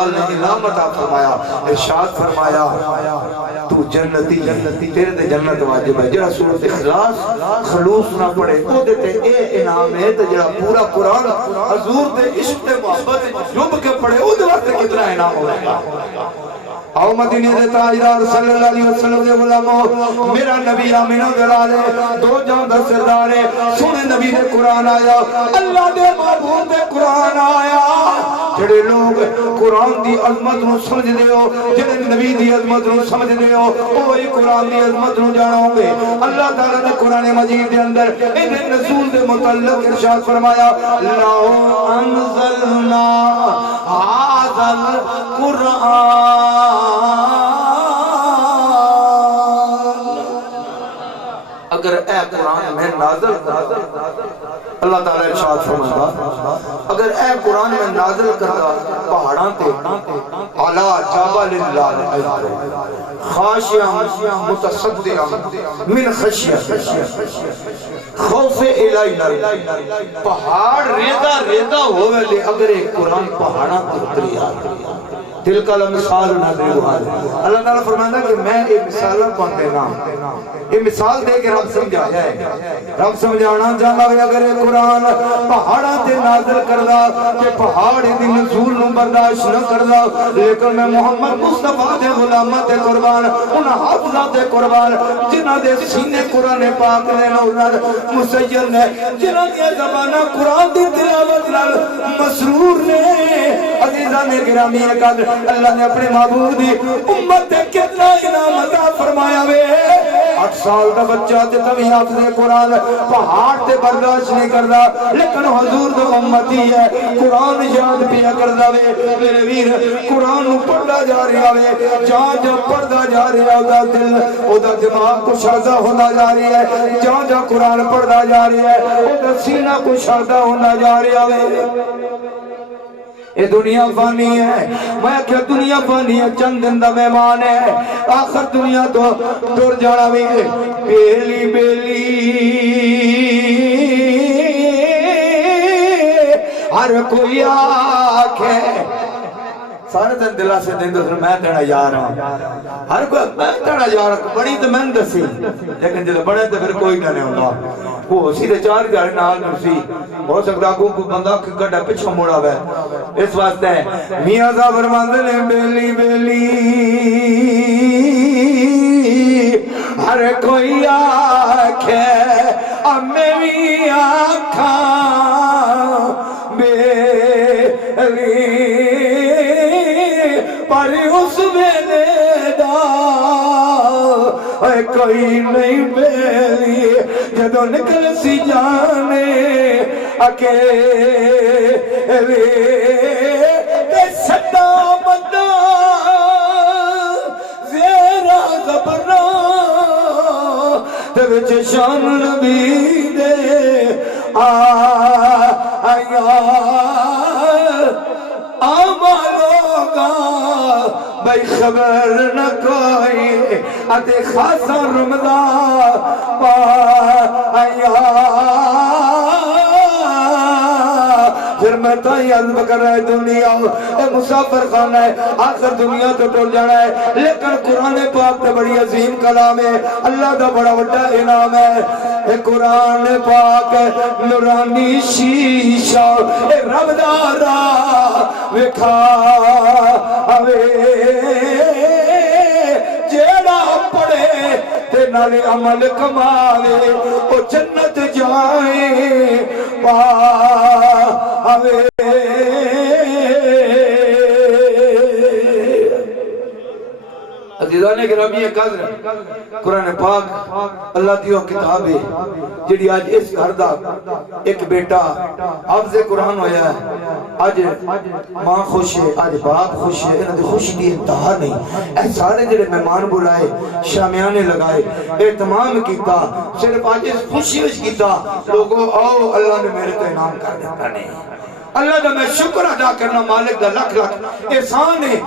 جلال نے انعام عطا فرمایا، ارشاد فرمایا تو جنتی تیرے تے جنت واجب ہے۔ جڑا سورۃ اخلاص خلوص نہ پڑھے او دے تے اے انعام ہے تے جڑا پورا قرآن حضور دے عشق تے محبت ڈوب کے پڑھے او دے واسطے کتنا انعام ہوگا۔ آؤ مدینے دے تاجدار صلی اللہ علیہ وسلم دے غلاموں، میرا نبی آمینہ دلالے دو جان دا سردارے، سنے نبی دے قرآن آیا، اللہ دے محبوب دے قرآن آیا۔ جڑے لوگ قرآن دی عظمت نو سمجھ دے ہو، جڑے نبی دی عظمت نو سمجھ دے ہو، وہی قرآن دی عظمت نو جانو گے۔ اللہ تعالیٰ نے قرآن مجید دے اندر انہیں نزول دے متعلق ارشاد فرمایا، لَوْ أَنزَلْنَا هَذَا الْقُرْآنَ اگر اے قرآن میں نازل کرتا، اللہ تعالیٰ ارشاد فرماتا اگر اے قرآن میں نازل کرتا پہاڑاں تے علا جبل اللہ خاشعا متصدعا من خشیت خوف الہی، پہاڑ ریدہ ہوئے لے اگر ایک قرآن پہاڑاں تے اتری آتا دل کا مثال نظر اللہ تعالیٰ فرماتا کہ میں ایک مثال پاک دینا، یہ مثال دے کے رب سمجھایا ہے۔ رب سمجھانا چاہتا ہے اگر یہ قرآن پہاڑاں تے نازل کردہ کہ پہاڑ دی نزول نو برداشت نہ کردہ، لیکن میں محمد مصطفیٰ دے غلامت دے قربان، ان حافظات دے قربان جنہ دے سینے قرآن پاک نے نورد مسیل نے، جنہ دے زبانہ قرآن دی تلاوت نال مسرور نے، عزیزان گرامی قدر اللہ نے اپنے معبود دی امت دے کتنا انعام عطا فرمایا وے۔ 8 سال دا بچہ تے تمی حافظ قرآن پہاڑ تے برداشت نہیں کردا، لیکن حضور دا امتی ہے قرآن یاد پیا کردا وے۔ میرے ویر قرآن نو پڑھدا جا رہا وے، جا پڑھدا جا رہا دا دل او دا دماغ کو شرزہ ہونا جا رہی ہے، جا قرآن پڑھدا جا رہا ہے او دا سینہ کو شرزہ ہونا جا رہا وے۔ یہ دنیا فانی ہے، میں کیا دنیا فانی ہے، چند دن دا مہمان ہے، آخر دنیا تو دور جانا بھی ہے۔ بیلی بیلی ہر کوئی آکھے، سارے دن دلہ سے دن دوسر میں تیڑا یار ہوں، ہر کوئی میں تیڑا یار ہوں، بڑی تو میں دسی لیکن جب بڑے تو پھر کوئی نہیں ہوتا، وہ سیدھے 4 جاڑے نال نرسی ہو سکتا کو بندہ کڑا پچھو موڑا ہے۔ اس واسطے میاں صاحب فرماندے نے بیلی بیلی ہر کوئی آکھے میں بھی آکھاں بیلی پر اس ویلے دا کوئی نہیں بیلی جدو نکل سی جانے اکیلے تے سٹا بندہ زیرہ زبرہ تے وچ شان نبی دے آیا آمالوں گا بھائی خبر نہ کوئی آتے خاصا رمضان پایا۔ پھر میں تائی عظم کر رہا ہے دنیا اے مسافر خانہ ہے، آخر دنیا تو ٹول جانا ہے، لیکن قرآن پاک تے بڑی عظیم کلام ہے، اللہ دا بڑا وڈا انعام ہے۔ اے قرآن پاک نورانی شیشہ اے رب دارا وکھا آوے جیڑا پڑے تے نالے عمل کماوے او جنت جائے پاوے۔ عزیزان گرامی قدر قرآن پاک اللہ دیو کتاب ہے جڑی آج اس گھر دا ایک بیٹا حافظ قرآن ہویا ہے، آج ماں خوش ہے، آج باپ خوش ہے، انہوں نے خوش دی انتہا نہیں۔ اے سارے جڑے مہمان بلائے، شامیانے لگائے، اہتمام کیتا، صرف آج اس خوشی وچ کیتا، لوگوں آؤ اللہ نے میرے تو انعام کر دیتا نہیں۔ اللہ دا میں شکر ادا کرنا، مالک دا لکھ لکھ احسان ہے۔